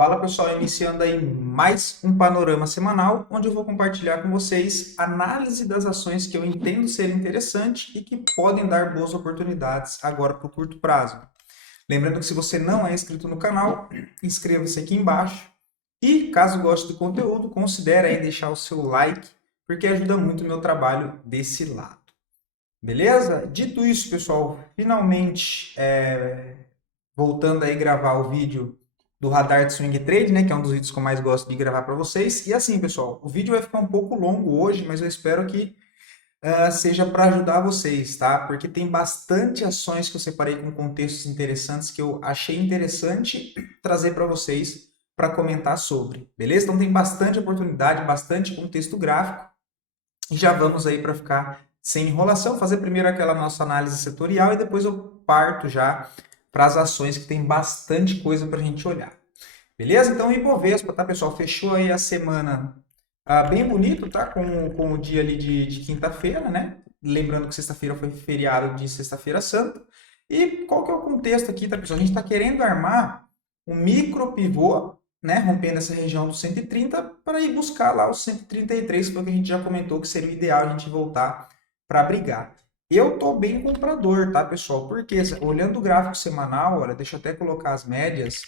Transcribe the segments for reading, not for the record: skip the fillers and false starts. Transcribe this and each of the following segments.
Fala pessoal, iniciando aí mais um panorama semanal, onde eu vou compartilhar com vocês análise das ações que eu entendo ser interessante e que podem dar boas oportunidades agora para o curto prazo. Lembrando que se você não é inscrito no canal, inscreva-se aqui embaixo e caso goste do conteúdo, considere aí deixar o seu like, porque ajuda muito o meu trabalho desse lado. Beleza? Dito isso, pessoal, finalmente voltando aí gravar o vídeo do Radar de Swing Trade, né, que é um dos vídeos que eu mais gosto de gravar para vocês. E assim, pessoal, o vídeo vai ficar um pouco longo hoje, mas eu espero que seja para ajudar vocês, tá? Porque tem bastante ações que eu separei com contextos interessantes que eu achei interessante trazer para vocês para comentar sobre, beleza? Então tem bastante oportunidade, bastante contexto gráfico e já vamos aí para ficar sem enrolação, fazer primeiro aquela nossa análise setorial e depois eu parto já para as ações que tem bastante coisa para a gente olhar. Beleza? Então, o Ibovespa, tá, pessoal? Fechou aí a semana bem bonito, tá? Com o dia ali de quinta-feira, né? Lembrando que sexta-feira foi feriado de Sexta-feira Santa. E qual que é o contexto aqui, tá, pessoal? A gente está querendo armar um micro pivô, né? Rompendo essa região dos 130 para ir buscar lá os 133, que foi o que a gente já comentou que seria o ideal a gente voltar para brigar. Eu tô bem comprador, tá, pessoal? Porque olhando o gráfico semanal, olha, deixa eu até colocar as médias.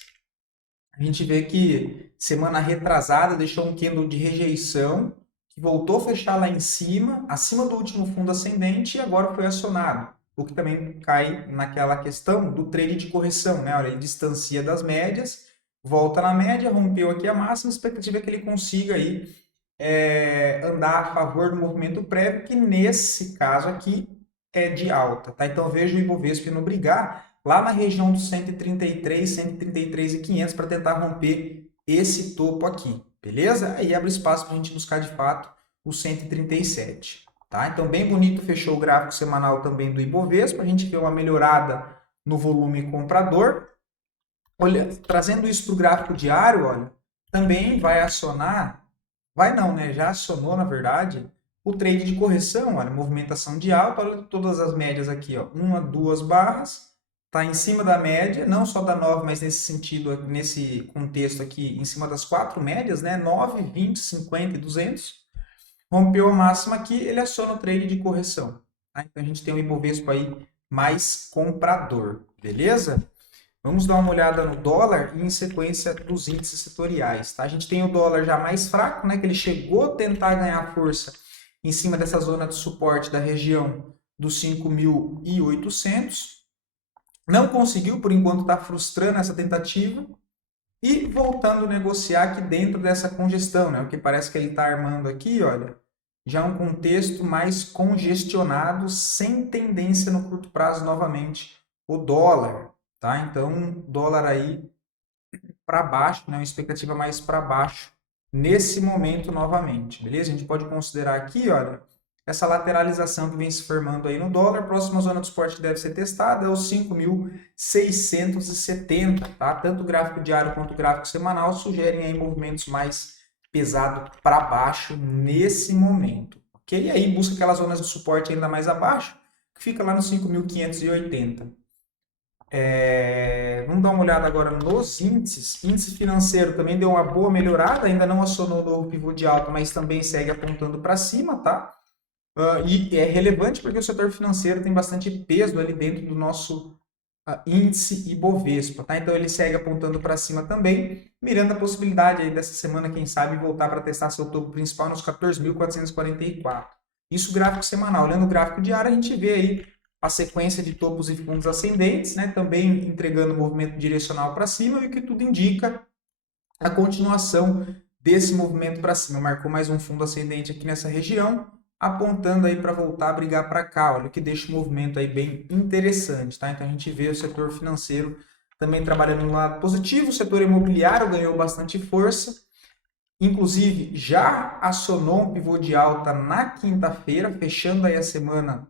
A gente vê que semana retrasada deixou um candle de rejeição, que voltou a fechar lá em cima, acima do último fundo ascendente e agora foi acionado. O que também cai naquela questão do trade de correção, né? Olha, ele distancia das médias, volta na média, rompeu aqui a máxima, a expectativa é que ele consiga aí andar a favor do movimento prévio, que nesse caso aqui é de alta, tá? Então vejo o Ibovespa não brigar lá na região dos 133, 133.500 para tentar romper esse topo aqui, beleza? Aí abre espaço para a gente buscar de fato o 137, tá? Então bem bonito, fechou o gráfico semanal também do Ibovespa, a gente vê uma melhorada no volume comprador. Olha, trazendo isso para o gráfico diário, olha, também vai acionar, vai não, né? Já acionou, na verdade, o trade de correção, olha, movimentação de alta, olha todas as médias aqui, ó, uma, duas barras, tá em cima da média, não só da 9, mas nesse sentido, nesse contexto aqui, em cima das quatro médias, né? 9, 20, 50 e 200. Rompeu a máxima aqui, ele aciona o trade de correção. Tá? Então a gente tem o Ibovespa aí mais comprador, beleza? Vamos dar uma olhada no dólar e em sequência dos índices setoriais. Tá? A gente tem o dólar já mais fraco, né, que ele chegou a tentar ganhar força em cima dessa zona de suporte da região dos 5.800. Não conseguiu, por enquanto está frustrando essa tentativa. E voltando a negociar aqui dentro dessa congestão, né? O que parece que ele está armando aqui, olha, já um contexto mais congestionado, sem tendência no curto prazo novamente, o dólar, tá? Então, dólar aí para baixo, né? Uma expectativa mais para baixo nesse momento novamente, beleza? A gente pode considerar aqui, olha, essa lateralização que vem se formando aí no dólar, próxima zona de suporte que deve ser testada é os 5.670, tá? Tanto o gráfico diário quanto o gráfico semanal sugerem aí movimentos mais pesados para baixo nesse momento, ok? E aí busca aquelas zonas de suporte ainda mais abaixo, que fica lá nos 5.580. Vamos dar uma olhada agora nos índices. Índice financeiro também deu uma boa melhorada, ainda não acionou o novo pivô de alta, mas também segue apontando para cima, tá? E é relevante porque o setor financeiro tem bastante peso ali dentro do nosso índice Ibovespa, tá? Então ele segue apontando para cima também, mirando a possibilidade aí dessa semana, quem sabe, voltar para testar seu topo principal nos 14.444. Isso gráfico semanal. Olhando o gráfico diário, a gente vê aí a sequência de topos e fundos ascendentes, né? Também entregando movimento direcional para cima, e o que tudo indica a continuação desse movimento para cima. Marcou mais um fundo ascendente aqui nessa região, apontando aí para voltar a brigar para cá, olha, o que deixa o movimento aí bem interessante, tá? Então a gente vê o setor financeiro também trabalhando no lado positivo, o setor imobiliário ganhou bastante força, inclusive já acionou um pivô de alta na quinta-feira, fechando aí a semana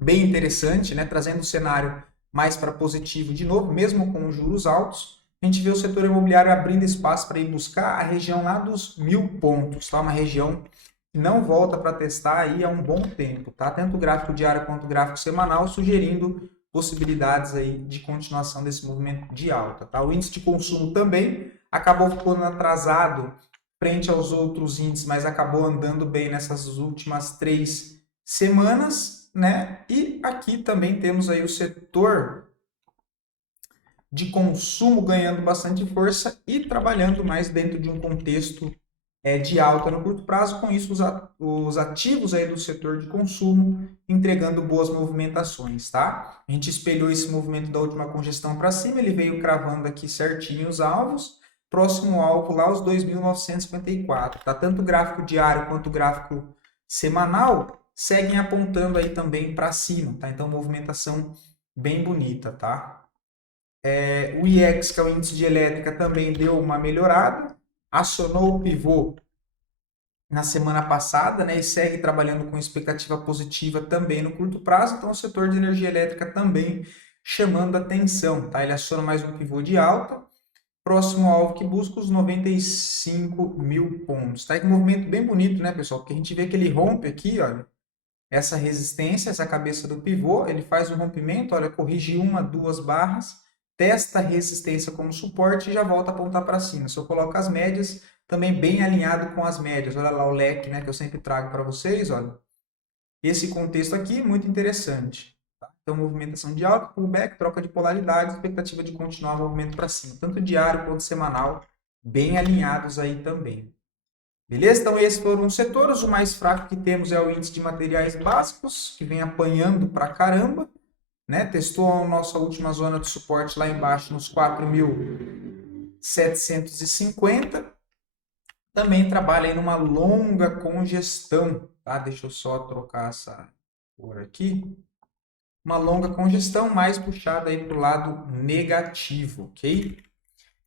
bem interessante, né? Trazendo o cenário mais para positivo de novo, mesmo com os juros altos. A gente vê o setor imobiliário abrindo espaço para ir buscar a região lá dos 1.000 pontos, tá? Uma região que não volta para testar aí há um bom tempo, tá? Tanto o gráfico diário quanto o gráfico semanal sugerindo possibilidades aí de continuação desse movimento de alta, tá? O índice de consumo também acabou ficando atrasado frente aos outros índices, mas acabou andando bem nessas últimas 3 semanas, né? E aqui também temos aí o setor de consumo ganhando bastante força e trabalhando mais dentro de um contexto de alta no curto prazo. Com isso, os ativos aí do setor de consumo entregando boas movimentações, tá? A gente espelhou esse movimento da última congestão para cima, ele veio cravando aqui certinho os alvos. Próximo alvo lá, os 2.954, tá? Tanto o gráfico diário quanto o gráfico semanal seguem apontando aí também para cima, tá? Então, movimentação bem bonita, tá? O IEX, que é o índice de elétrica, também deu uma melhorada, acionou o pivô na semana passada, né, e segue trabalhando com expectativa positiva também no curto prazo. Então, o setor de energia elétrica também chamando atenção, tá? Ele aciona mais um pivô de alta, próximo alvo que busca os 95 mil pontos, tá? E um movimento bem bonito, né, pessoal? Porque a gente vê que ele rompe aqui, olha, essa resistência, essa cabeça do pivô, ele faz um rompimento, olha, corrige uma, duas barras, testa a resistência como suporte e já volta a apontar para cima. Se eu coloco as médias, também bem alinhado com as médias. Olha lá o leque, né, que eu sempre trago para vocês, olha. Esse contexto aqui, muito interessante. Tá? Então, movimentação de alta, pullback, troca de polaridades, expectativa de continuar o movimento para cima. Tanto diário quanto semanal, bem alinhados aí também. Beleza? Então, esses foram os setores. O mais fraco que temos é o índice de materiais básicos, que vem apanhando pra caramba, né? Testou a nossa última zona de suporte lá embaixo, nos 4.750. Também trabalha aí numa longa congestão, tá? Deixa eu só trocar essa cor aqui. Uma longa congestão mais puxada aí para o lado negativo, ok?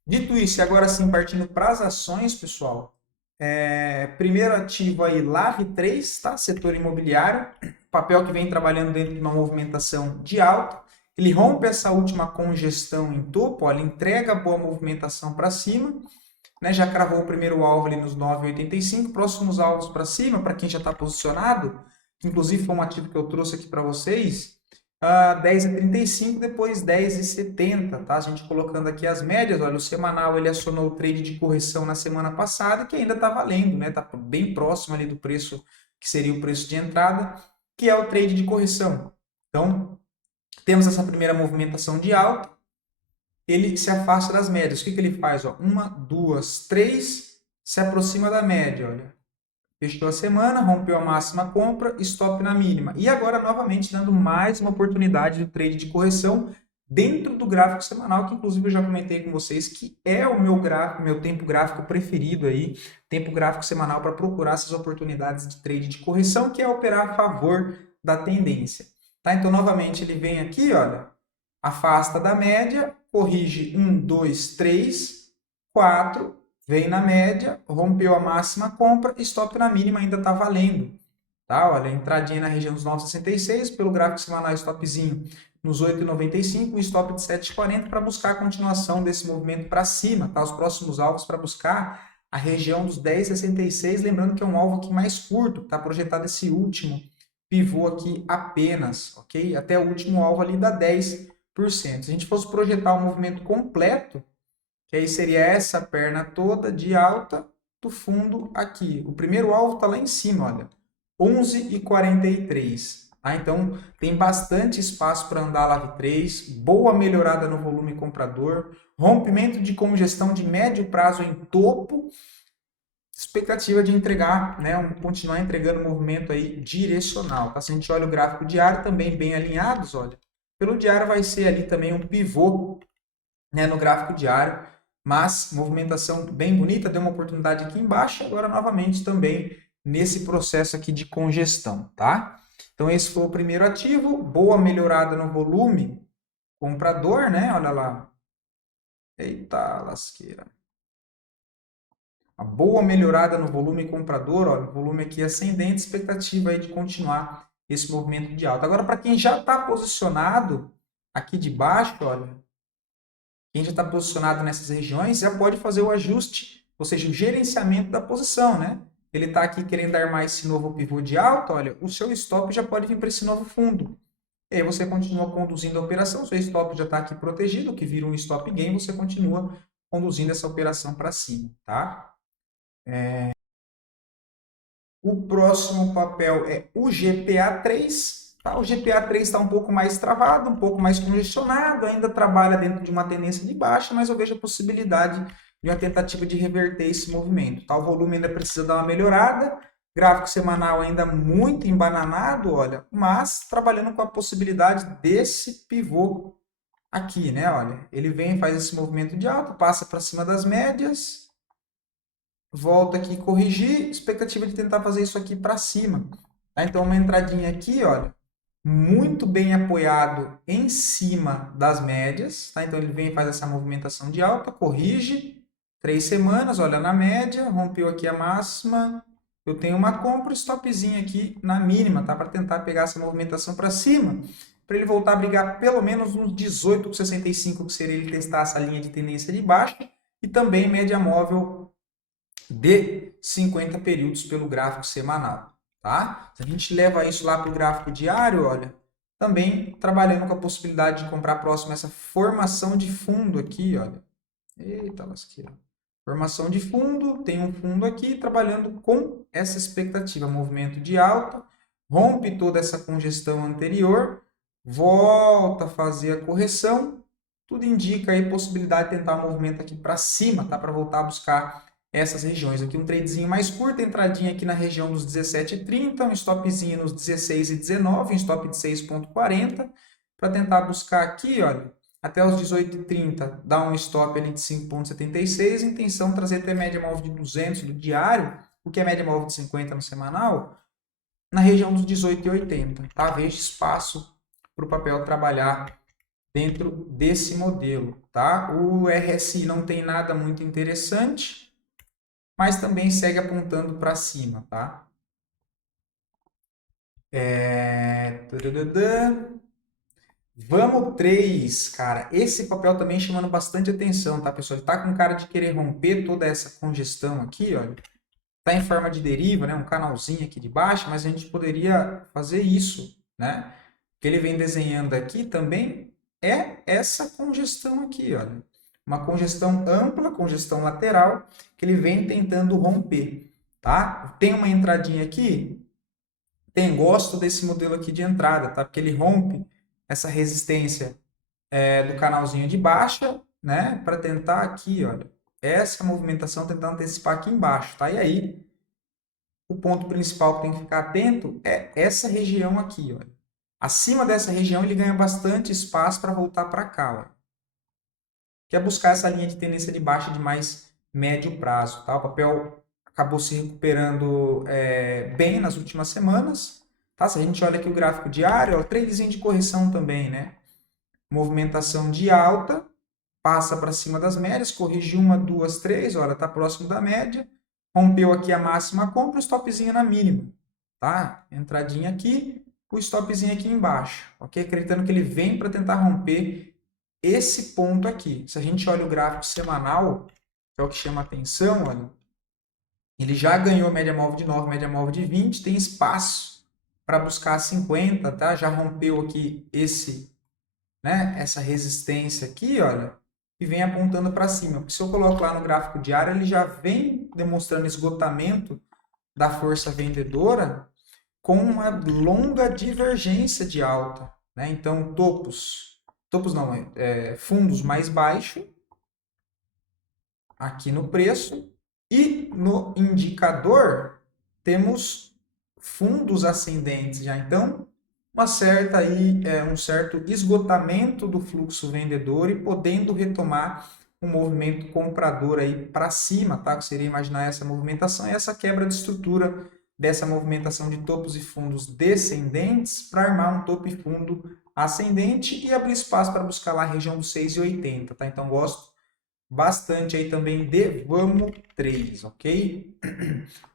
Dito isso, e agora sim partindo para as ações, pessoal. Primeiro ativo aí, LAV3, tá? Setor imobiliário, papel que vem trabalhando dentro de uma movimentação de alta. Ele rompe essa última congestão em topo, ó, ele entrega boa movimentação para cima, né? Já cravou o primeiro alvo ali nos 9,85, próximos alvos para cima, para quem já está posicionado, que inclusive foi um ativo que eu trouxe aqui para vocês, 10,35, depois 10,70, tá? A gente colocando aqui as médias, olha, o semanal ele acionou o trade de correção na semana passada, que ainda está valendo, né? Tá bem próximo ali do preço, que seria o preço de entrada, que é o trade de correção. Então, temos essa primeira movimentação de alta, ele se afasta das médias. O que ele faz? Ó? 1, 2, 3, se aproxima da média, olha. Fechou a semana, rompeu a máxima compra, stop na mínima. E agora, novamente, dando mais uma oportunidade do trade de correção dentro do gráfico semanal, que inclusive eu já comentei com vocês que é o meu gráfico, meu tempo gráfico preferido aí, tempo gráfico semanal para procurar essas oportunidades de trade de correção, que é operar a favor da tendência. Tá? Então, novamente, ele vem aqui, olha, afasta da média, corrige 1, 2, 3, 4, vem na média, rompeu a máxima, compra, stop na mínima ainda está valendo. Tá? Olha, entradinha na região dos 9,66, pelo gráfico semanal, stopzinho nos 8,95, um stop de 7,40 para buscar a continuação desse movimento para cima, tá? Os próximos alvos para buscar a região dos 10,66, lembrando que é um alvo aqui mais curto, está projetado esse último pivô aqui apenas, ok? Até o último alvo ali dá 10%. Se a gente fosse projetar o movimento completo, que aí seria essa perna toda de alta do fundo aqui. O primeiro alvo está lá em cima, olha, 11,43. Tá? Então, tem bastante espaço para andar a LAV3, boa melhorada no volume comprador, rompimento de congestão de médio prazo em topo, expectativa de entregar, né, continuar entregando movimento aí direcional. Tá? Se a gente olha o gráfico diário, também bem alinhados, olha, pelo diário vai ser ali também um pivô, né, no gráfico diário, mas movimentação bem bonita, deu uma oportunidade aqui embaixo, agora novamente também nesse processo aqui de congestão, tá? Então esse foi o primeiro ativo, boa melhorada no volume comprador, né? Olha lá. Eita lasqueira. Uma boa melhorada no volume comprador, olha, volume aqui ascendente, expectativa aí de continuar esse movimento de alta. Agora, para quem já está posicionado aqui de baixo, olha, quem já está posicionado nessas regiões já pode fazer o ajuste, ou seja, o gerenciamento da posição, né? Ele está aqui querendo armar esse novo pivô de alta, olha, o seu stop já pode vir para esse novo fundo. E aí você continua conduzindo a operação, seu stop já está aqui protegido, que vira um stop gain, você continua conduzindo essa operação para cima, tá? O próximo papel é o GPA3. Tá? O GPA3 está um pouco mais travado, um pouco mais congestionado, ainda trabalha dentro de uma tendência de baixa, mas eu vejo a possibilidade de uma tentativa de reverter esse movimento. Tá? O volume ainda precisa dar uma melhorada, gráfico semanal ainda muito embananado, olha, mas trabalhando com a possibilidade desse pivô aqui, né? Olha, ele vem, faz esse movimento de alta, passa para cima das médias, volta aqui corrigir, expectativa de tentar fazer isso aqui para cima. Tá? Então, uma entradinha aqui, olha, muito bem apoiado em cima das médias. Tá? Então, ele vem e faz essa movimentação de alta, corrige, 3 semanas, olha na média, rompeu aqui a máxima. Eu tenho uma compra, stopzinho aqui na mínima, tá? Para tentar pegar essa movimentação para cima, para ele voltar a brigar pelo menos uns 18,65, que seria ele testar essa linha de tendência de baixa, e também média móvel de 50 períodos pelo gráfico semanal, tá? Se a gente leva isso lá para o gráfico diário, olha, também trabalhando com a possibilidade de comprar próximo essa formação de fundo aqui, olha. Eita, lasqueira. Formação de fundo, tem um fundo aqui trabalhando com essa expectativa, movimento de alta, rompe toda essa congestão anterior, volta a fazer a correção, tudo indica aí possibilidade de tentar um movimento aqui para cima, tá? Para voltar a buscar essas regiões. Aqui um tradezinho mais curto, entradinha aqui na região dos 17,30, um stopzinho nos 16,19, um stop de 6,40, para tentar buscar aqui, olha, até os 18,30, dá um stop ali de 5,76, intenção trazer até média móvel de 200 do diário, o que é média móvel de 50 no semanal, na região dos 18,80, tá? Veja espaço para o papel trabalhar dentro desse modelo, tá? O RSI não tem nada muito interessante, mas também segue apontando para cima, tá? Vamos 3, cara. Esse papel também chamando bastante atenção, tá, pessoal? Ele tá com cara de querer romper toda essa congestão aqui, olha. Tá em forma de deriva, né? Um canalzinho aqui de baixo, mas a gente poderia fazer isso, né? O que ele vem desenhando aqui também é essa congestão aqui, olha. Uma congestão ampla, congestão lateral, que ele vem tentando romper, tá? Tem uma entradinha aqui, gosto desse modelo aqui de entrada, tá? Porque ele rompe essa resistência do canalzinho de baixa, né? Para tentar aqui, olha, essa movimentação, tentar antecipar aqui embaixo, tá? E aí, o ponto principal que tem que ficar atento é essa região aqui, olha. Acima dessa região, ele ganha bastante espaço para voltar para cá, olha. Que é buscar essa linha de tendência de baixa de mais médio prazo, tá? O papel acabou se recuperando bem nas últimas semanas, tá? Se a gente olha aqui o gráfico diário, ó, tradezinho de correção também, né? Movimentação de alta, passa para cima das médias, corrige uma, duas, três, olha, está próximo da média, rompeu aqui a máxima, compra o stopzinho na mínima, tá? Entradinha aqui, o stopzinho aqui embaixo, ok? Acreditando que ele vem para tentar romper esse ponto aqui. Se a gente olha o gráfico semanal, que é o que chama atenção, olha, ele já ganhou média móvel de 9, média móvel de 20, tem espaço para buscar 50, tá? Já rompeu aqui essa resistência aqui, olha, e vem apontando para cima. Porque se eu coloco lá no gráfico diário, ele já vem demonstrando esgotamento da força vendedora com uma longa divergência de alta, né? Então, fundos mais baixos aqui no preço e no indicador temos fundos ascendentes já. Então, um certo esgotamento do fluxo vendedor e podendo retomar um movimento comprador aí para cima, tá? Que seria imaginar essa movimentação e essa quebra de estrutura dessa movimentação de topos e fundos descendentes para armar um topo e fundo ascendente e abrir espaço para buscar lá a região dos 6,80, tá? Então gosto bastante aí também de Vamos 3, ok?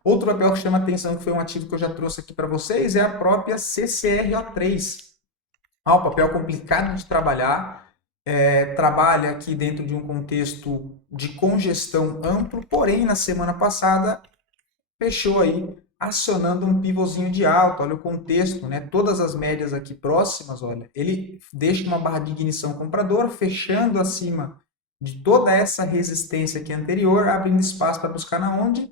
Outro papel que chama atenção, que foi um ativo que eu já trouxe aqui para vocês, é a própria CCRO3. Um papel complicado de trabalhar, trabalha aqui dentro de um contexto de congestão amplo, porém na semana passada fechou aí acionando um pivôzinho de alta. Olha o contexto, né? Todas as médias aqui próximas, olha, ele deixa uma barra de ignição compradora, fechando acima de toda essa resistência aqui anterior, abrindo espaço para buscar na onde?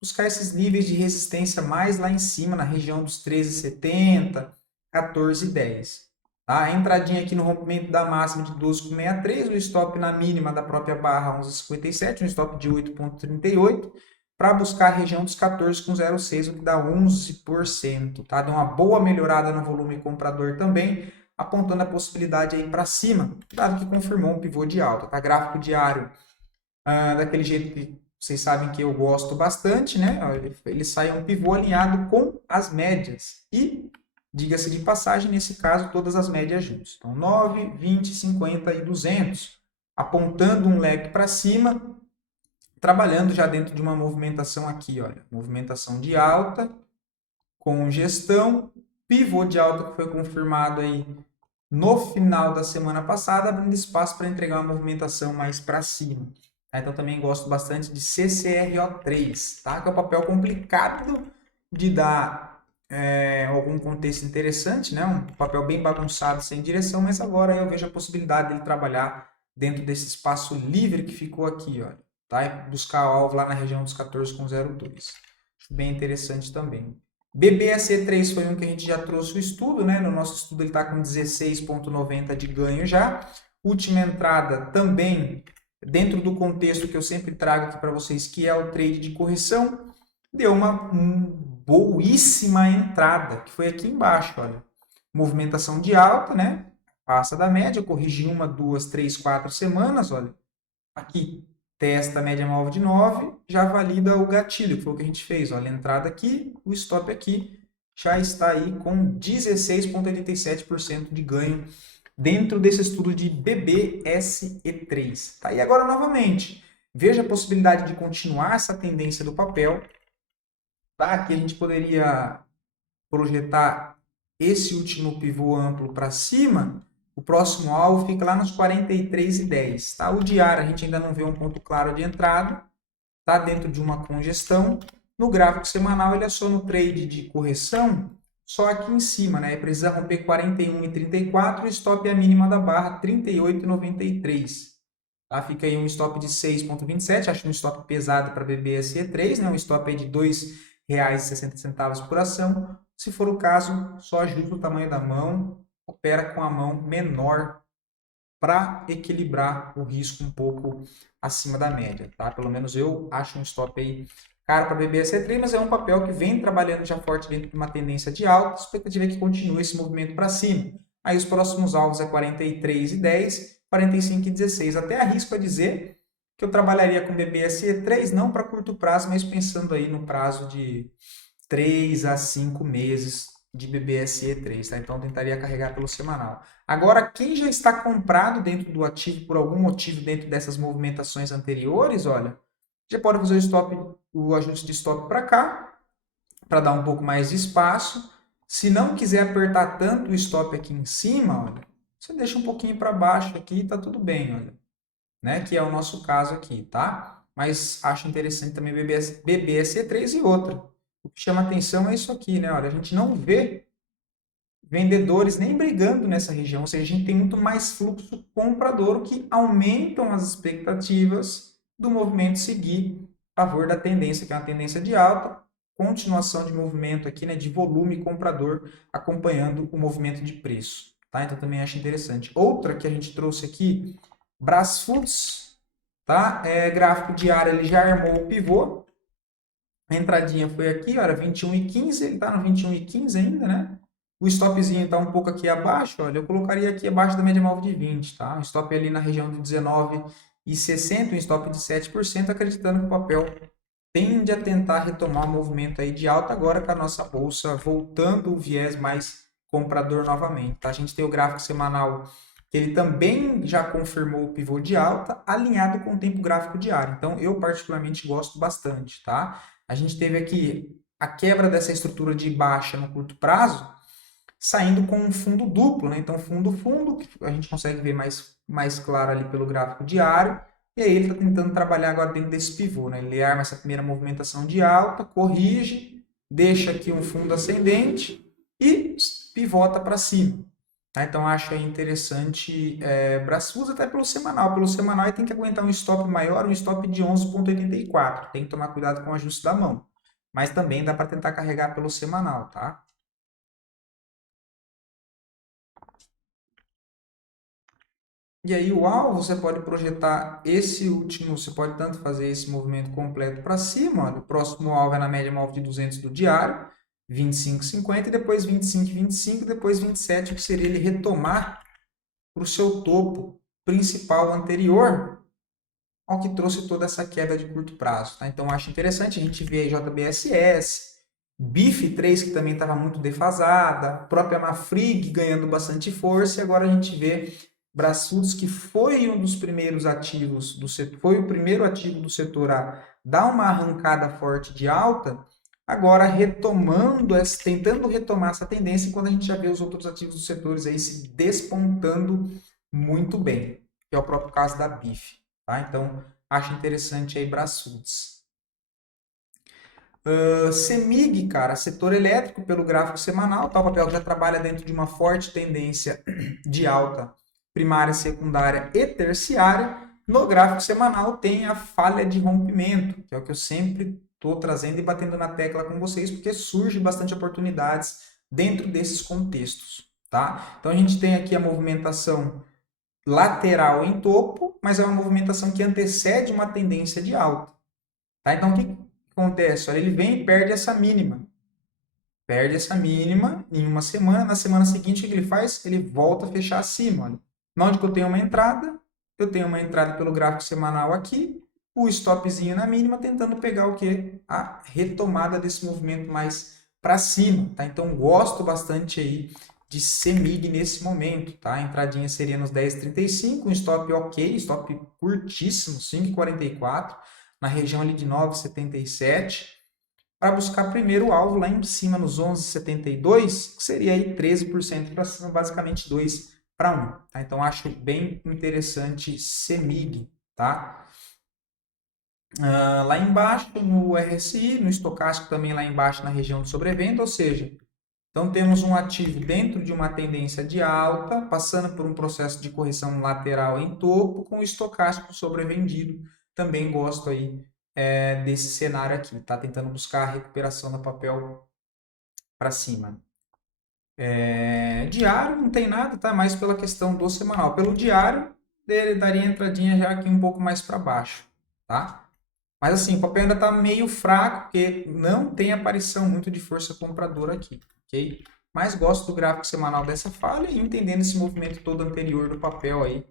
Buscar esses níveis de resistência mais lá em cima, na região dos 13,70, 14,10. Tá? A entradinha aqui no rompimento da máxima de 12,63, o stop na mínima da própria barra 11,57, um stop de 8,38, para buscar a região dos 14,06, o que dá 11%. Tá? Deu uma boa melhorada no volume comprador também, apontando a possibilidade aí para cima, dado que confirmou um pivô de alta. Tá? Gráfico diário daquele jeito que vocês sabem que eu gosto bastante, né? Ele sai um pivô alinhado com as médias. E, diga-se de passagem, nesse caso, todas as médias juntas. Então, 9, 20, 50 e 200. Apontando um leque para cima, trabalhando já dentro de uma movimentação aqui, olha. Movimentação de alta, congestão, pivô de alta que foi confirmado aí no final da semana passada, abrindo espaço para entregar uma movimentação mais para cima. Então também gosto bastante de CCRO3, tá? Que é um papel complicado de dar algum contexto interessante, né? Um papel bem bagunçado, sem direção, mas agora eu vejo a possibilidade dele trabalhar dentro desse espaço livre que ficou aqui, olha, tá? E buscar o alvo lá na região dos 14,02. Bem interessante também. BBSE3 foi um que a gente já trouxe o estudo, né? No nosso estudo ele está com 16,90 de ganho já. Última entrada também dentro do contexto que eu sempre trago aqui para vocês, que é o trade de correção, deu uma boíssima entrada, que foi aqui embaixo, olha. Movimentação de alta, né? Passa da média, corrige 1, 2, 3, 4 semanas, olha. Aqui, testa a média móvel de 9, já valida o gatilho, que foi o que a gente fez, olha. A entrada aqui, o stop aqui, já está aí com 16,87% de ganho dentro desse estudo de BBSE3. Tá? E agora, novamente, veja a possibilidade de continuar essa tendência do papel. Tá? Aqui a gente poderia projetar esse último pivô amplo para cima. O próximo alvo fica lá nos 43,10. Tá? O diário a gente ainda não vê um ponto claro de entrada. Está dentro de uma congestão. No gráfico semanal ele é só no trade de correção, só aqui em cima, né? Precisa romper 41,34 e stop é a mínima da barra 38,93. Tá? Fica aí um stop de 6,27, acho um stop pesado para BBSE3, né? Um stop aí de R$ 2,60 por ação. Se for o caso, só ajusta o tamanho da mão, opera com a mão menor para equilibrar o risco um pouco acima da média, tá? Pelo menos eu acho um stop aí caro para BBSE3, mas é um papel que vem trabalhando já forte dentro de uma tendência de alta, a expectativa é que continue esse movimento para cima. Aí os próximos alvos é 43,10, 45,16. Até arrisco a dizer que eu trabalharia com BBSE3 não para curto prazo, mas pensando aí no prazo de 3 a 5 meses de BBSE3, tá? Então eu tentaria carregar pelo semanal. Agora, quem já está comprado dentro do ativo por algum motivo dentro dessas movimentações anteriores, olha, já pode fazer o ajuste de stop para cá, para dar um pouco mais de espaço. Se não quiser apertar tanto o stop aqui em cima, olha, você deixa um pouquinho para baixo aqui e tá tudo bem, olha, né? Que é o nosso caso aqui, tá? Mas acho interessante também BBSE3 e outra. O que chama atenção é isso aqui, né? Olha, a gente não vê vendedores nem brigando nessa região, ou seja, a gente tem muito mais fluxo comprador, o que aumentam as expectativas do movimento seguir a favor da tendência, que é uma tendência de alta, continuação de movimento aqui, né, de volume comprador acompanhando o movimento de preço, tá? Então também acho interessante. Outra que a gente trouxe aqui, Brasfoods, tá? Gráfico diário, ele já armou o pivô. A entradinha foi aqui, olha, 21,15, ele está no 21,15 ainda, né? O stopzinho está um pouco aqui abaixo, olha, eu colocaria aqui abaixo da média móvel de 20, tá? Um stop ali na região de 19,60, um stop de 7%, acreditando que o papel tende a tentar retomar o movimento aí de alta agora com a nossa bolsa voltando o viés mais comprador novamente, tá? A gente tem o gráfico semanal que ele também já confirmou o pivô de alta, alinhado com o tempo gráfico diário. Então, eu particularmente gosto bastante, tá? A gente teve aqui a quebra dessa estrutura de baixa no curto prazo, saindo com um fundo duplo, né? Então, fundo, que a gente consegue ver mais claro ali pelo gráfico diário, e aí ele está tentando trabalhar agora dentro desse pivô, né? Ele arma essa primeira movimentação de alta, corrige, deixa aqui um fundo ascendente e pivota para cima. Tá? Então, acho aí interessante Brasfusa até pelo semanal. Pelo semanal, ele tem que aguentar um stop maior, um stop de 11,84. Tem que tomar cuidado com o ajuste da mão. Mas também dá para tentar carregar pelo semanal, tá? E aí o alvo, você pode projetar esse último, você pode tanto fazer esse movimento completo para cima, olha, o próximo alvo é na média móvel de 200 do diário, 25,50 e depois 25,25, depois 27, que seria ele retomar para o seu topo principal anterior, ao que trouxe toda essa queda de curto prazo. Tá? Então, acho interessante, a gente vê aí JBSS, BIF3, que também estava muito defasada, a própria Mafrig ganhando bastante força, e agora a gente vê Brasfudos, que foi um dos primeiros ativos do setor, foi o primeiro ativo do setor a dar uma arrancada forte de alta, agora retomando, tentando retomar essa tendência, enquanto a gente já vê os outros ativos dos setores aí se despontando muito bem, que é o próprio caso da BIF. Tá? Então, acho interessante aí Brasfudos. CEMIG, cara, setor elétrico pelo gráfico semanal, tá? O papel já trabalha dentro de uma forte tendência de alta primária, secundária e terciária. No gráfico semanal tem a falha de rompimento, que é o que eu sempre estou trazendo e batendo na tecla com vocês, porque surge bastante oportunidades dentro desses contextos, tá? Então a gente tem aqui a movimentação lateral em topo, mas é uma movimentação que antecede uma tendência de alta. Tá? Então, o que acontece? Olha, ele vem e perde essa mínima. Perde essa mínima em uma semana. Na semana seguinte, o que ele faz? Ele volta a fechar acima. Olha. Onde que eu tenho uma entrada? Eu tenho uma entrada pelo gráfico semanal aqui, o stopzinho na mínima, tentando pegar o quê? A retomada desse movimento mais para cima. Tá? Então, gosto bastante aí de CEMIG nesse momento. Tá? A entradinha seria nos 10,35, um stop ok, stop curtíssimo, 5,44, na região ali de 9,77 para buscar primeiro o alvo lá em cima nos 11,72, que seria aí 13% para cima, basicamente 2 para 1. Tá? Então acho bem interessante CEMIG, tá? Lá embaixo no RSI, no estocástico também lá embaixo na região de sobrevenda, ou seja, então temos um ativo dentro de uma tendência de alta, passando por um processo de correção lateral em topo, com o estocástico sobrevendido. Também gosto aí desse cenário aqui, tá? Tentando buscar a recuperação do papel para cima. Diário não tem nada, tá? Mais pela questão do semanal. Pelo diário, ele daria entradinha já aqui um pouco mais para baixo, tá? Mas assim, o papel ainda está meio fraco, porque não tem aparição muito de força compradora aqui, ok? Mas gosto do gráfico semanal dessa falha e entendendo esse movimento todo anterior do papel aí,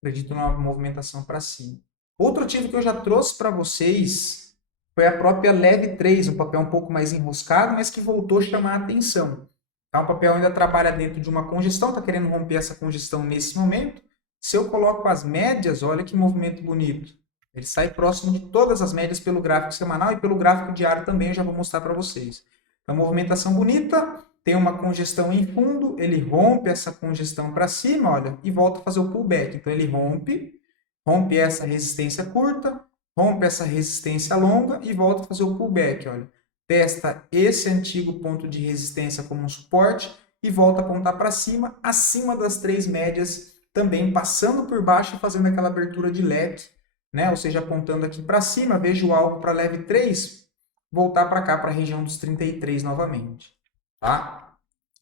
acredito numa movimentação para cima. Outro ativo que eu já trouxe para vocês foi a própria Leve 3, um papel um pouco mais enroscado, mas que voltou a chamar a atenção. Tá? O papel ainda trabalha dentro de uma congestão, está querendo romper essa congestão nesse momento. Se eu coloco as médias, olha que movimento bonito. Ele sai próximo de todas as médias pelo gráfico semanal e pelo gráfico diário também, eu já vou mostrar para vocês. Então, movimentação bonita, tem uma congestão em fundo, ele rompe essa congestão para cima, olha, e volta a fazer o pullback. Então, ele rompe essa resistência curta, rompe essa resistência longa e volta a fazer o pullback, olha. Testa esse antigo ponto de resistência como um suporte e volta a apontar para cima, acima das três médias, também passando por baixo e fazendo aquela abertura de leque, né? Ou seja, apontando aqui para cima, vejo o alvo para leve 3, voltar para cá, para a região dos 33 novamente, tá?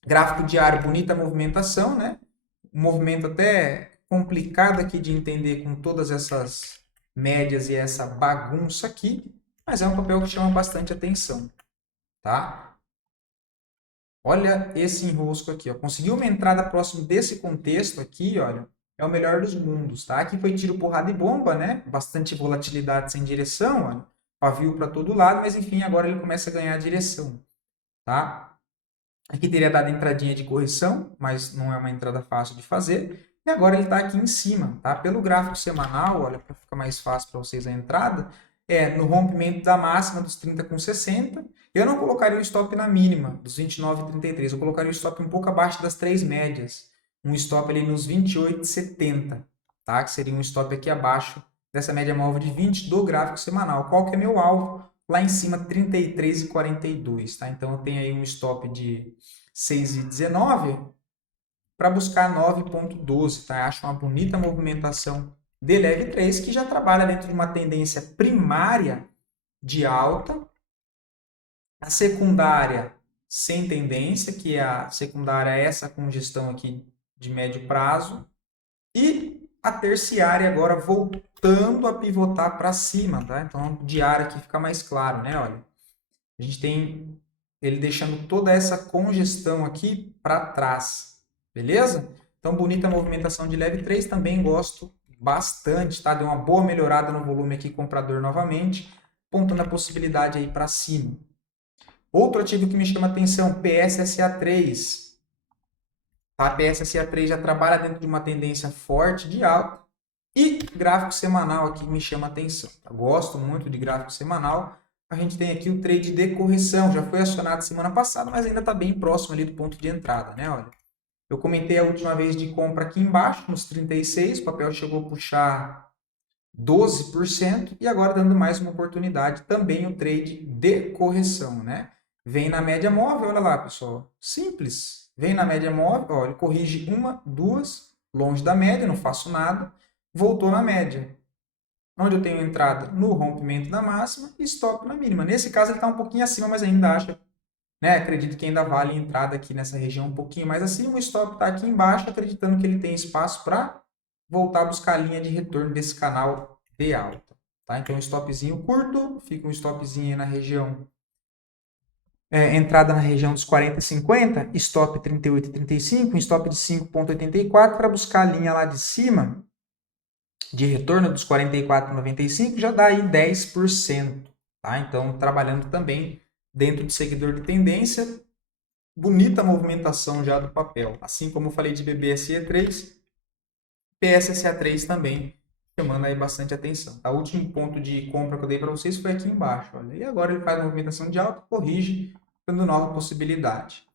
Gráfico diário, bonita movimentação, né? Um movimento até complicado aqui de entender com todas essas médias e essa bagunça aqui, mas é um papel que chama bastante atenção, tá? Olha esse enrosco aqui, ó. Conseguiu uma entrada próximo desse contexto aqui, olha, é o melhor dos mundos, tá? Aqui foi tiro, porrada e bomba, né? Bastante volatilidade sem direção, olha. Pavio para todo lado, mas enfim, agora ele começa a ganhar direção, tá? Aqui teria dado entradinha de correção, mas não é uma entrada fácil de fazer. E agora ele está aqui em cima, tá? Pelo gráfico semanal, olha, para ficar mais fácil para vocês a entrada, no rompimento da máxima dos 30,60. Eu não colocaria o stop na mínima, dos 29,33. Eu colocaria o stop um pouco abaixo das três médias. Um stop ali nos 28,70, tá? Que seria um stop aqui abaixo dessa média móvel de 20 do gráfico semanal. Qual que é meu alvo? Lá em cima, 33,42, tá? Então, eu tenho aí um stop de 6,19 para buscar 9,12, tá? Acho uma bonita movimentação de leve 3 que já trabalha dentro de uma tendência primária de alta, a secundária sem tendência, que é a secundária é essa congestão aqui de médio prazo, e a terciária agora voltando a pivotar para cima, tá? Então, o diário aqui fica mais claro, né? Olha, a gente tem ele deixando toda essa congestão aqui para trás, beleza? Então, bonita movimentação de leve 3, também gosto bastante, tá? Deu uma boa melhorada no volume aqui, comprador novamente, apontando a possibilidade aí para cima. Outro ativo que me chama atenção, PSSA3. A PSSA3 já trabalha dentro de uma tendência forte de alta e gráfico semanal aqui me chama atenção. Eu gosto muito de gráfico semanal. A gente tem aqui o trade de correção, já foi acionado semana passada, mas ainda está bem próximo ali do ponto de entrada, né? Olha, eu comentei a última vez de compra aqui embaixo, nos 36, o papel chegou a puxar 12% e agora dando mais uma oportunidade também o trade de correção, né? Vem na média móvel, olha lá, pessoal, simples. Vem na média móvel, olha, corrige uma, duas, longe da média, não faço nada, voltou na média. Onde eu tenho entrada no rompimento da máxima e stop na mínima. Nesse caso ele está um pouquinho acima, mas ainda acha, né? Acredito que ainda vale entrada aqui nessa região um pouquinho mais acima. O stop está aqui embaixo, acreditando que ele tem espaço para voltar a buscar a linha de retorno desse canal de alta. Tá? Então, um stopzinho curto, fica um stopzinho aí na região, entrada na região dos 40 e 50, stop 38 e 35, um stop de 5,84 para buscar a linha lá de cima de retorno dos 44,95, já dá aí 10%. Tá? Então, trabalhando também dentro de seguidor de tendência, bonita movimentação já do papel. Assim como eu falei de BBSE3, PSSA3 também chamando aí bastante atenção. O último ponto de compra que eu dei para vocês foi aqui embaixo. Olha. E agora ele faz uma movimentação de alta, corrige, dando nova possibilidade.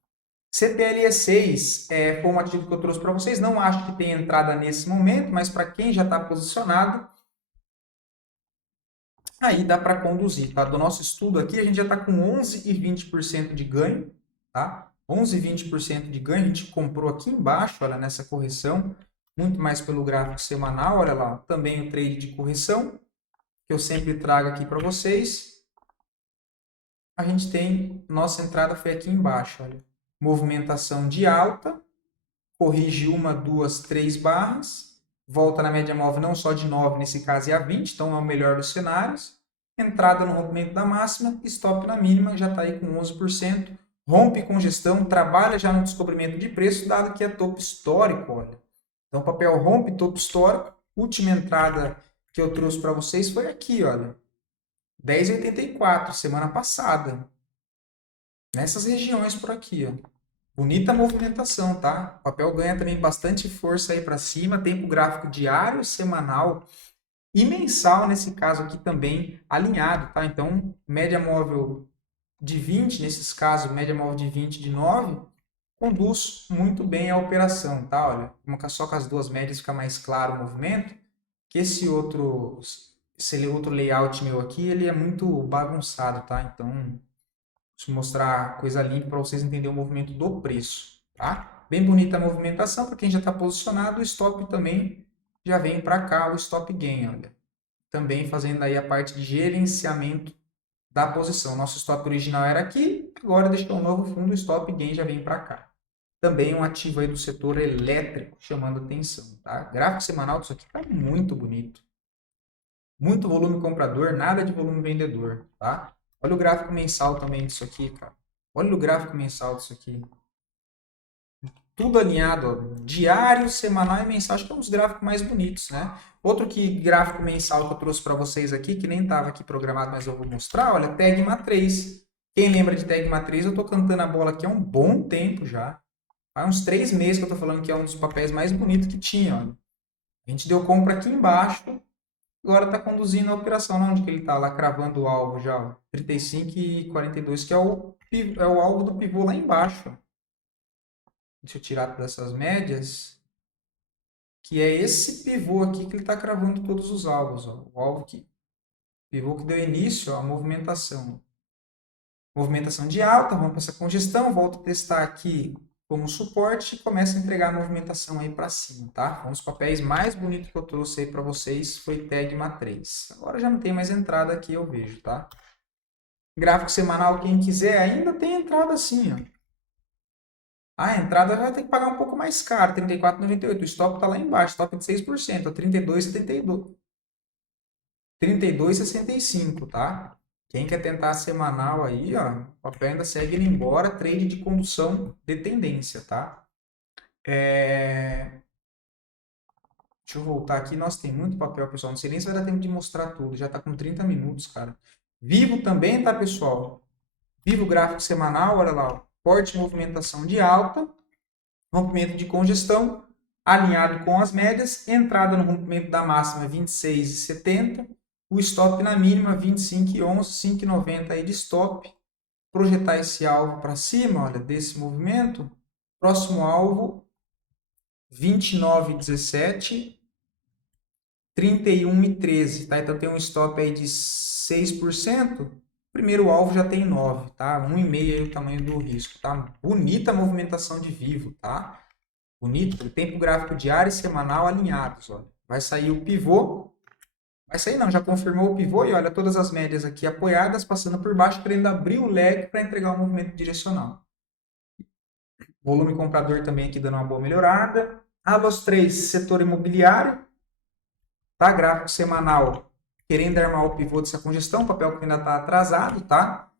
CPLE6 foi um ativo que eu trouxe para vocês. Não acho que tenha entrada nesse momento, mas para quem já está posicionado, aí dá para conduzir. Tá? Do nosso estudo aqui, a gente já está com 11 e 20% de ganho. Tá? 11 e 20% de ganho. A gente comprou aqui embaixo, olha, nessa correção. Muito mais pelo gráfico semanal. Olha lá, também o trade de correção, que eu sempre trago aqui para vocês. A gente tem, nossa entrada foi aqui embaixo. Olha. Movimentação de alta. Corrige uma, duas, três barras, volta na média móvel não só de 9, nesse caso é a 20, então é o melhor dos cenários. Entrada no rompimento da máxima, stop na mínima, já está aí com 11%. Rompe congestão, trabalha já no descobrimento de preço, dado que é topo histórico, olha. Então o papel rompe topo histórico. Última entrada que eu trouxe para vocês foi aqui, olha. 10,84, semana passada. Nessas regiões por aqui, ó. Bonita movimentação, tá? O papel ganha também bastante força aí para cima, tempo gráfico diário, semanal e mensal, nesse caso aqui também alinhado, tá? Então, média móvel de 20, nesses casos, média móvel de 20 de 9, conduz muito bem a operação, tá? Olha, só com as duas médias fica mais claro o movimento, que esse outro layout meu aqui, ele é muito bagunçado, tá? Então, deixa eu mostrar coisa limpa para vocês entenderem o movimento do preço, tá? Bem bonita a movimentação, para quem já está posicionado, o stop também já vem para cá, o stop gain, olha. Também fazendo aí a parte de gerenciamento da posição. Nosso stop original era aqui, agora deixou um novo fundo, o stop gain já vem para cá. Também um ativo aí do setor elétrico, chamando atenção, tá? Gráfico semanal disso aqui está muito bonito. Muito volume comprador, nada de volume vendedor, tá? Olha o gráfico mensal também disso aqui, cara. Olha o gráfico mensal disso aqui. Tudo alinhado, ó. Diário, semanal e mensal. Acho que é um dos gráficos mais bonitos, né? Outro gráfico mensal que eu trouxe para vocês aqui, que nem estava aqui programado, mas eu vou mostrar, olha, Tegma 3. Quem lembra de Tegma 3, eu estou cantando a bola aqui há um bom tempo já. Há uns 3 meses que eu estou falando que é um dos papéis mais bonitos que tinha, olha. A gente deu compra aqui embaixo, agora está conduzindo a operação. Onde que ele está? Lá cravando o alvo já, ó. 35 e 42, que é o alvo do pivô lá embaixo. Deixa eu tirar dessas médias. Que é esse pivô aqui que ele está cravando todos os alvos. Ó. O pivô que deu início à movimentação. Movimentação de alta, rompe essa congestão, volta a testar aqui como suporte e começa a entregar a movimentação aí para cima, tá? Um dos papéis mais bonitos que eu trouxe aí para vocês foi Tegma 3. Agora já não tem mais entrada aqui, eu vejo, tá? Gráfico semanal, quem quiser, ainda tem entrada assim, ó. A entrada vai ter que pagar um pouco mais caro, R$ 34,98. O stop está lá embaixo, stop de 6%, 32,72. 32,65, tá? Quem quer tentar a semanal aí, ó, o papel ainda segue indo embora, trade de condução de tendência, tá? Deixa eu voltar aqui. Nossa, tem muito papel, pessoal. Não sei nem se vai dar tempo de mostrar tudo. Já tá com 30 minutos, cara. Vivo também, tá, pessoal? Vivo gráfico semanal, olha lá, ó. Forte movimentação de alta, rompimento de congestão, alinhado com as médias, entrada no rompimento da máxima 26,70, o stop na mínima 25,11, 5,90 aí de stop, projetar esse alvo para cima, olha, desse movimento, próximo alvo 29,17, 31,13, tá? Então tem um stop aí de 6%, primeiro alvo já tem 9, tá? 1,5 aí o tamanho do risco, tá? Bonita a movimentação de Vivo, tá? Bonito, tempo gráfico diário e semanal alinhados, ó. Vai sair o pivô, vai sair não, já confirmou o pivô e olha todas as médias aqui apoiadas, passando por baixo, querendo abrir o leque para entregar um movimento direcional. Volume comprador também aqui dando uma boa melhorada. ABOS 3, setor imobiliário, tá? Gráfico semanal, querendo armar o pivô dessa congestão, papel que ainda está atrasado, tá?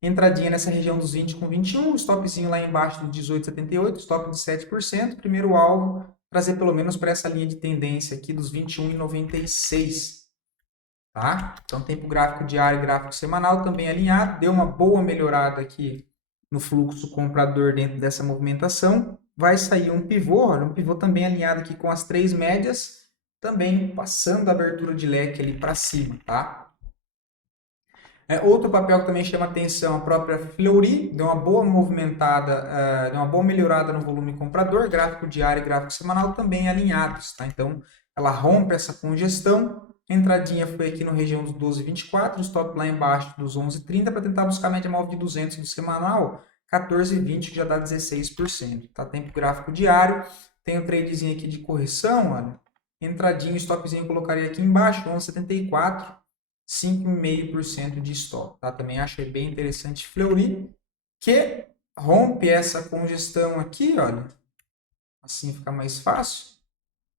Entradinha nessa região dos 20 com 21, stopzinho lá embaixo do 18,78, stop de 7%, primeiro alvo, trazer pelo menos para essa linha de tendência aqui dos 21,96, tá? Então, tempo gráfico diário e gráfico semanal também alinhado, deu uma boa melhorada aqui no fluxo comprador dentro dessa movimentação, vai sair um pivô, olha, um pivô também alinhado aqui com as três médias, também passando a abertura de leque ali para cima, tá? Outro papel que também chama atenção, a própria Fleury, deu uma boa movimentada, deu uma boa melhorada no volume comprador, gráfico diário e gráfico semanal também alinhados, tá? Então, ela rompe essa congestão, a entradinha foi aqui na região dos 12,24, stop lá embaixo dos 11,30 para tentar buscar a média móvel de 200 do semanal, 14,20 que já dá 16%, tá? Tempo gráfico diário, tem um tradezinho aqui de correção, olha, entradinha, stopzinho eu colocaria aqui embaixo, 11,74, 5,5% de stop, tá? Também achei bem interessante Fleury, que rompe essa congestão aqui, olha, assim fica mais fácil,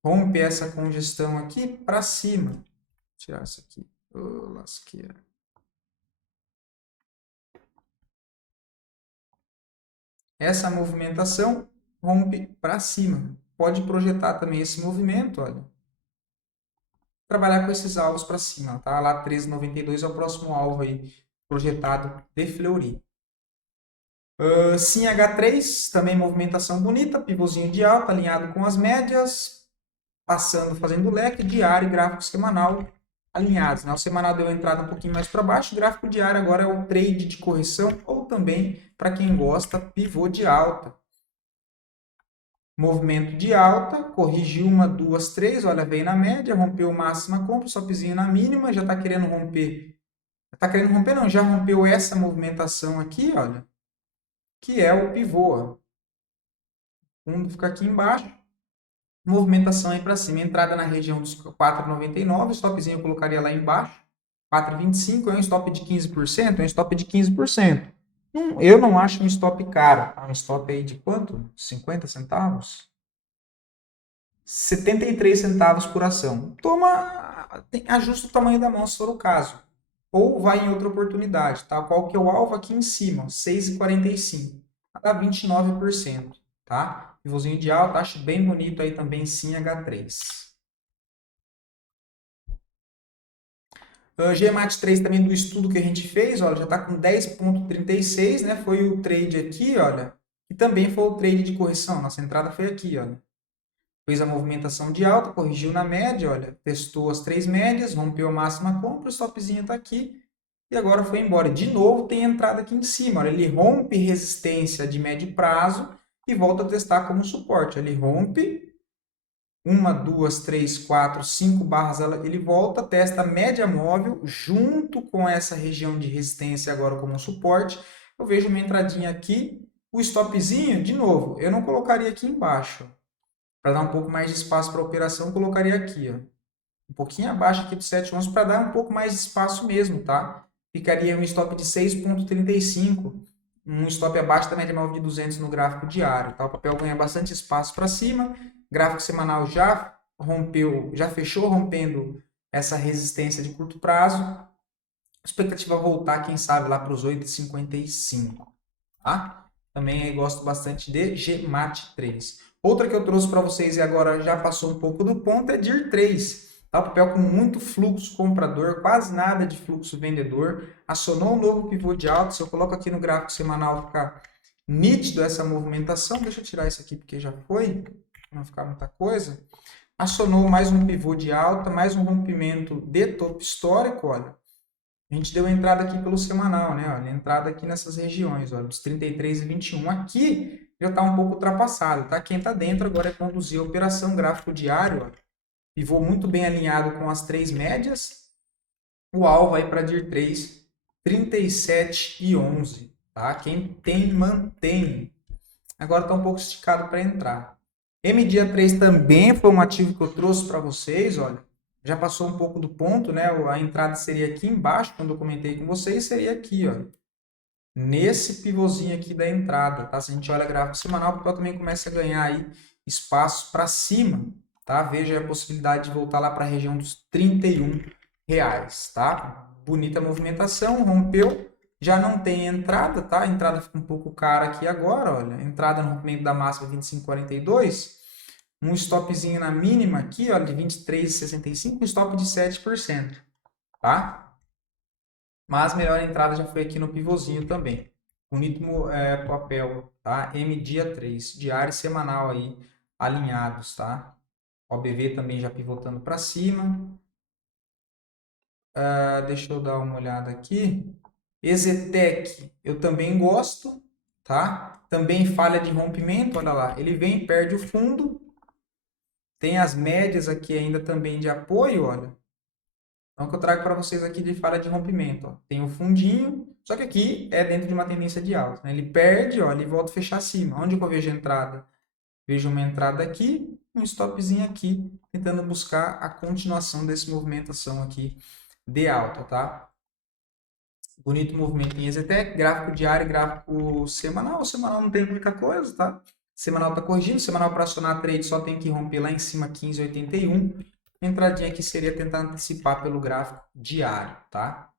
rompe essa congestão aqui para cima, vou tirar isso aqui, lasqueira. Essa movimentação rompe para cima, pode projetar também esse movimento, olha, trabalhar com esses alvos para cima, tá? Lá 13,92 é o próximo alvo aí projetado de Fleury. Sim H3, também movimentação bonita, pivôzinho de alta, alinhado com as médias, passando, fazendo leque, diário e gráfico semanal alinhados, né? O semanal deu entrada um pouquinho mais para baixo, o gráfico diário agora é o trade de correção, ou também, para quem gosta, pivô de alta. Movimento de alta, corrigiu uma, duas, três, olha, veio na média, rompeu máxima compra, stopzinho na mínima, já está querendo romper. Está querendo romper não, já rompeu essa movimentação aqui, olha, que é o pivô, ó. O fundo fica aqui embaixo, movimentação aí para cima, entrada na região dos 4,99, stopzinho eu colocaria lá embaixo, 4,25 é um stop de 15%, é um stop de 15%. Eu não acho um stop caro, é um stop aí de quanto? 50 centavos? 73 centavos por ação. Ajusta o tamanho da mão se for o caso. Ou vai em outra oportunidade, tá? Qual que é o alvo aqui em cima? 6,45. Dá 29%, tá? Pivôzinho de alta, acho bem bonito aí também, sim, H3. GMAT 3 também do estudo que a gente fez, olha, já está com 10,36, né? Foi o trade aqui, olha, e também foi o trade de correção. Nossa entrada foi aqui, olha. Fez a movimentação de alta, corrigiu na média, olha, testou as três médias, rompeu a máxima compra, o stopzinho está aqui e agora foi embora. De novo tem entrada aqui em cima, olha, ele rompe resistência de médio prazo e volta a testar como suporte. Ele rompe, uma, duas, três, quatro, 5 barras, ele volta, testa a média móvel junto com essa região de resistência agora como suporte. Eu vejo uma entradinha aqui, o stopzinho, de novo, eu não colocaria aqui embaixo. Para dar um pouco mais de espaço para a operação, eu colocaria aqui, ó, um pouquinho abaixo aqui do 7,11 para dar um pouco mais de espaço mesmo, tá? Ficaria um stop de 6,35, um stop abaixo da média móvel de 200 no gráfico diário, tá? O papel ganha bastante espaço para cima, gráfico semanal já rompeu, já fechou rompendo essa resistência de curto prazo, expectativa voltar, quem sabe, lá para os 8,55, tá? Também gosto bastante de GMAT 3. Outra que eu trouxe para vocês e agora já passou um pouco do ponto é DIR 3. Tá? O papel com muito fluxo comprador, quase nada de fluxo vendedor. Acionou um novo pivô de alta. Se eu coloco aqui no gráfico semanal, fica nítido essa movimentação. Deixa eu tirar isso aqui porque já foi, não ficar muita coisa. Acionou mais um pivô de alta, mais um rompimento de topo histórico, olha. A gente deu entrada aqui pelo semanal, né? Olha, entrada aqui nessas regiões, olha, dos 33 e 21. Aqui já está um pouco ultrapassado, tá? Quem está dentro agora é conduzir a operação gráfico diário, ó, pivô muito bem alinhado com as 3 médias. O alvo aí para DIR 3, 37 e 11, tá? Quem tem, mantém. Agora está um pouco esticado para entrar. MDIA 3 também foi um ativo que eu trouxe para vocês, olha. Já passou um pouco do ponto, né? A entrada seria aqui embaixo, quando eu comentei com vocês, seria aqui, ó. Nesse pivôzinho aqui da entrada, tá? Se a gente olha gráfico semanal, o papel também começa a ganhar aí espaço para cima, tá? Veja a possibilidade de voltar lá para a região dos R$31, tá? Bonita movimentação, rompeu, já não tem entrada, tá? A entrada fica um pouco cara aqui agora, olha. Entrada no rompimento da máxima 25,42. Um stopzinho na mínima aqui, ó, de 23,65, um stop de 7%, tá? Mas melhor entrada já foi aqui no pivôzinho também. Bonito papel, tá? MDIA 3, diário e semanal aí, alinhados, tá? OBV também já pivotando para cima. Deixa eu dar uma olhada aqui. EZTEC, eu também gosto, tá? Também falha de rompimento, olha lá. Ele vem, perde o fundo. Tem as médias aqui ainda também de apoio, olha. Então, o que eu trago para vocês aqui de falha de rompimento, ó. Tem o fundinho, só que aqui é dentro de uma tendência de alta, né? Ele perde, ó, ele volta a fechar acima. Onde eu vejo a entrada? Vejo uma entrada aqui, um stopzinho aqui, tentando buscar a continuação dessa movimentação aqui de alta, tá? Bonito movimento em EZTEC, gráfico diário e gráfico semanal. O semanal não tem muita coisa, tá? Semanal está corrigindo, semanal para acionar trade só tem que romper lá em cima 15,81. Entradinha aqui seria tentar antecipar pelo gráfico diário, tá?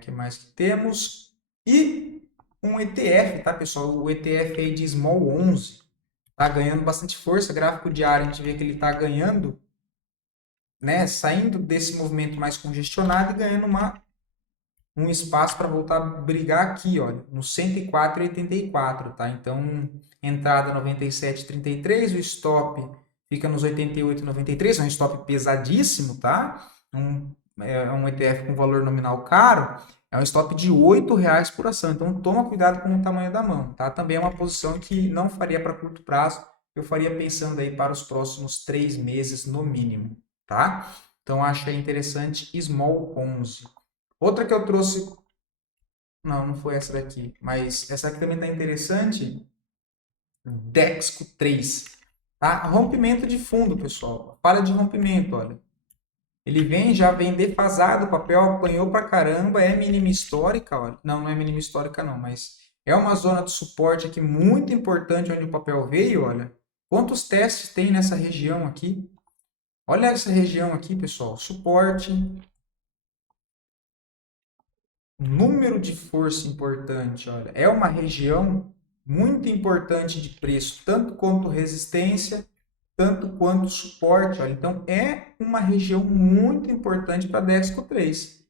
Que mais que temos? E um ETF, tá, pessoal? O ETF aí de Small 11 tá ganhando bastante força. Gráfico diário, a gente vê que ele tá ganhando, né? Saindo desse movimento mais congestionado e ganhando um espaço para voltar a brigar aqui, olha, no 104,84, tá? Então, entrada 97,33, o stop fica nos 88,93, é um stop pesadíssimo, tá? É um ETF com valor nominal caro, é um stop de R$8 por ação, então toma cuidado com o tamanho da mão, tá? Também é uma posição que não faria para curto prazo, eu faria pensando aí para os próximos 3 meses no mínimo, tá? Então, acho interessante Small 11. Outra que eu trouxe, não foi essa daqui, mas essa aqui também está interessante, Dexco 3, tá? Rompimento de fundo, pessoal, falha de rompimento, olha. Ele já vem defasado, o papel apanhou pra caramba, é mínima histórica, olha. Não é mínima histórica não, mas é uma zona de suporte aqui muito importante onde o papel veio, olha. Quantos testes tem nessa região aqui? Olha essa região aqui, pessoal, suporte, número de força importante, olha, é uma região muito importante de preço, tanto quanto resistência, tanto quanto suporte, olha, então é uma região muito importante para a Dexco 3.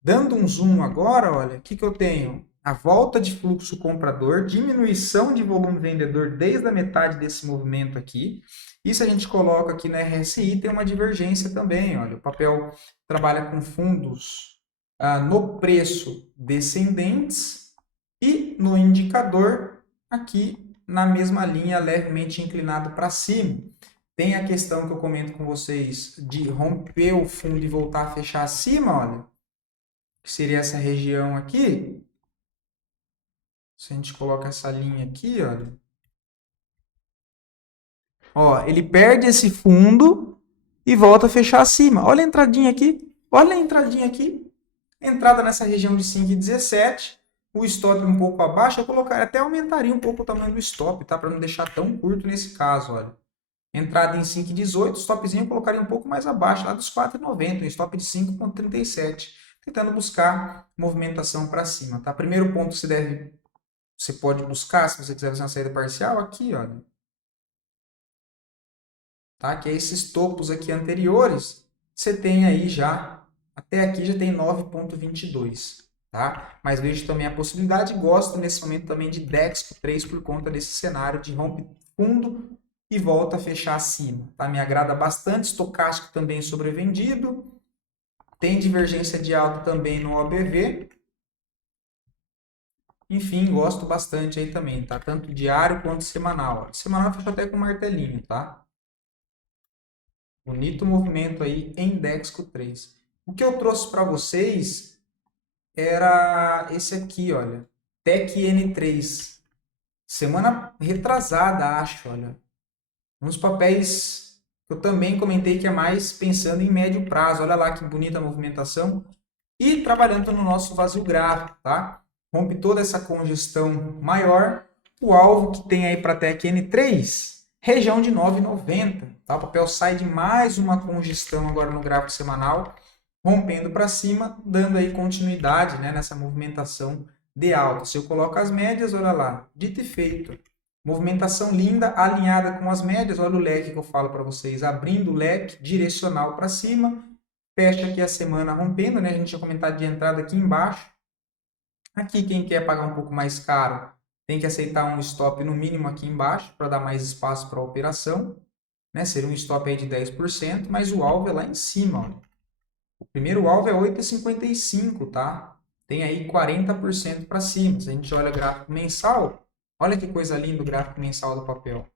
Dando um zoom agora, olha, o que eu tenho? A volta de fluxo comprador, diminuição de volume vendedor desde a metade desse movimento aqui. E se a gente coloca aqui na RSI, tem uma divergência também, olha, o papel trabalha com fundos no preço descendentes e no indicador aqui na mesma linha, levemente inclinado para cima. Tem a questão que eu comento com vocês de romper o fundo e voltar a fechar acima, olha, que seria essa região aqui. Se a gente coloca essa linha aqui, olha. Ó, ele perde esse fundo e volta a fechar acima. Olha a entradinha aqui. Olha a entradinha aqui. Entrada nessa região de 5,17. O stop um pouco abaixo. Eu colocaria, até aumentaria um pouco o tamanho do stop, tá? Para não deixar tão curto nesse caso, olha. Entrada em 5,18. Stopzinho eu colocaria um pouco mais abaixo, lá dos 4,90. Um stop de 5,37. Tentando buscar movimentação para cima, tá? Primeiro ponto que você pode buscar, se você quiser fazer uma saída parcial, aqui, olha. Tá? Que é esses topos aqui anteriores, você tem aí já, até aqui já tem 9,22. Tá? Mas vejo também a possibilidade, gosto nesse momento também de DEX 3 por conta desse cenário de rompe fundo e volta a fechar acima. Tá? Me agrada bastante, estocástico também sobrevendido, tem divergência de alta também no OBV. Enfim, gosto bastante aí também, tá? Tanto diário quanto semanal. Semanal fecha até com martelinho, tá? Bonito movimento aí em Dexco 3. O que eu trouxe para vocês era esse aqui, olha. TEC-N3. Semana retrasada, acho, olha. Uns papéis que eu também comentei que é mais pensando em médio prazo. Olha lá que bonita movimentação. E trabalhando no nosso vazio gráfico, tá? Rompe toda essa congestão maior. O alvo que tem aí para a TEC-N3, região de 9,90. Tá? O papel sai de mais uma congestão agora no gráfico semanal, rompendo para cima, dando aí continuidade, né, nessa movimentação de alta. Se eu coloco as médias, olha lá, dito e feito. Movimentação linda, alinhada com as médias. Olha o leque que eu falo para vocês, abrindo o leque direcional para cima. Fecha aqui a semana rompendo, né? A gente tinha comentado de entrada aqui embaixo. Aqui, quem quer pagar um pouco mais caro, tem que aceitar um stop no mínimo aqui embaixo, para dar mais espaço para a operação. Né? Seria um stop aí de 10%, mas o alvo é lá em cima. Ó. O primeiro alvo é 8,55, tá? Tem aí 40% para cima. Se a gente olha o gráfico mensal, olha que coisa linda o gráfico mensal do papel.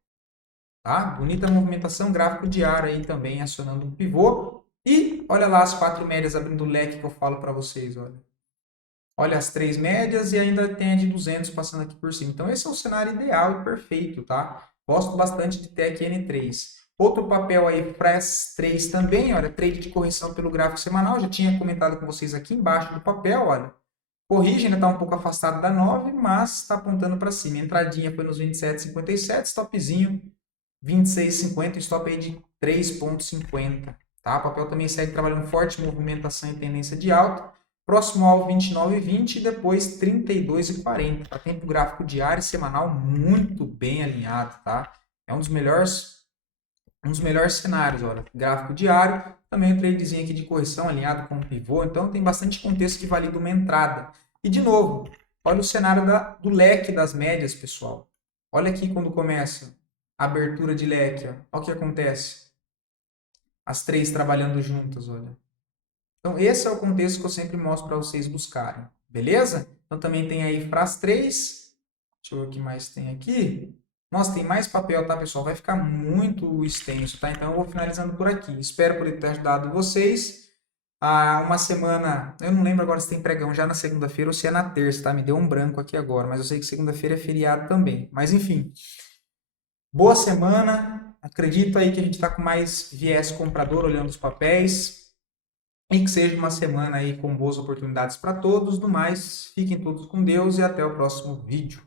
Tá? Bonita movimentação, gráfico diário aí também acionando um pivô. E olha lá as 4 médias abrindo o leque que eu falo para vocês, olha. Olha as 3 médias e ainda tem a de 200 passando aqui por cima. Então esse é o cenário ideal e perfeito, tá? Gosto bastante de TEC-N3. Outro papel aí, FRES 3 também, olha, trade de correção pelo gráfico semanal. Já tinha comentado com vocês aqui embaixo do papel, olha. Corrige, ainda está um pouco afastado da 9, mas está apontando para cima. Entradinha foi nos 27,57, stopzinho 26,50, stop aí de 3,50. Tá? O papel também segue trabalhando forte movimentação e tendência de alta. Próximo alvo 29,20 e depois 32,40. Tá? Tempo gráfico diário e semanal muito bem alinhado. Tá? É um dos melhores cenários. Olha. Gráfico diário, também um tradezinho aqui de correção alinhado com o pivô. Então tem bastante contexto que valida uma entrada. E de novo, olha o cenário do leque das médias, pessoal. Olha aqui quando começa a abertura de leque. Ó. Olha o que acontece. As 3 trabalhando juntas, olha. Então, esse é o contexto que eu sempre mostro para vocês buscarem. Beleza? Então, também tem aí FRAS 3. Deixa eu ver o que mais tem aqui. Nossa, tem mais papel, tá, pessoal? Vai ficar muito extenso, tá? Então, eu vou finalizando por aqui. Espero poder ter ajudado vocês. Uma semana, eu não lembro agora se tem pregão já na segunda-feira ou se é na terça, tá? Me deu um branco aqui agora, mas eu sei que segunda-feira é feriado também. Mas, enfim. Boa semana. Acredito aí que a gente está com mais viés comprador olhando os papéis. E que seja uma semana aí com boas oportunidades para todos. No mais, fiquem todos com Deus e até o próximo vídeo.